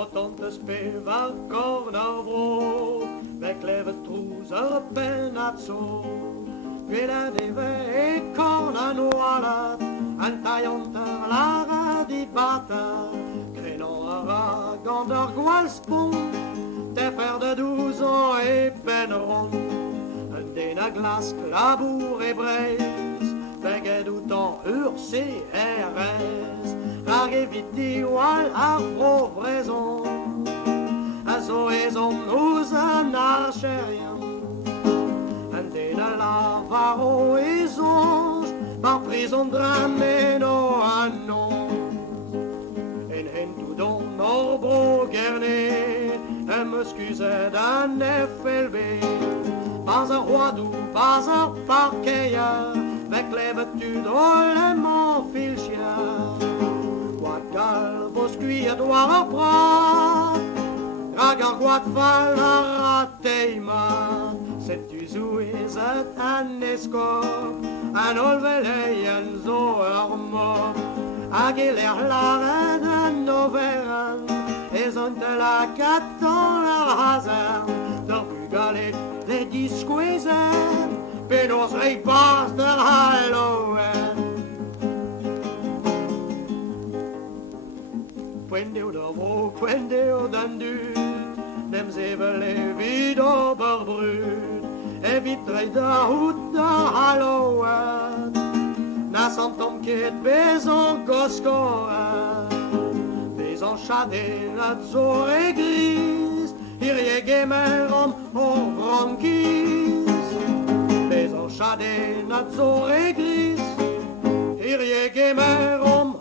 Potente spevar corner vro, beklevet truser penazzo. Quella deve e corna nualat, antaionter lara di bata, crénon ara gander gwalspon, te fer de 12 ans et penron, un dena glask labour et braise, beged outan ur CRS, rar eviti wal ar fro vrezon, a zo ezon nous an archerien, la varo ezons, par prison drameno annons. En tout don norbro gerne, me scuse d'un FLB, pas un roi d'ou, pas un parquet, avec les vêtus drôlement filchia. Wagal, boscuit, doigt prat, ragarguat val a rateima. Sais-tu zouez an eskop, an olvelei an zo armop, hag eler laren an overan, ez ont la katan ar hazard, d'ar bugalet de diskouezen, penos reik bars d'ar Halloween. Poendeo d'ar vro, poendeo d'an dut, dem zevele vid ober brut, evit da hout da Halloween, na santom ket bezon goskoen, bezon chade na zore gris, irie gemer om vrom kiz, bezon chade na zore gris, irie gemer om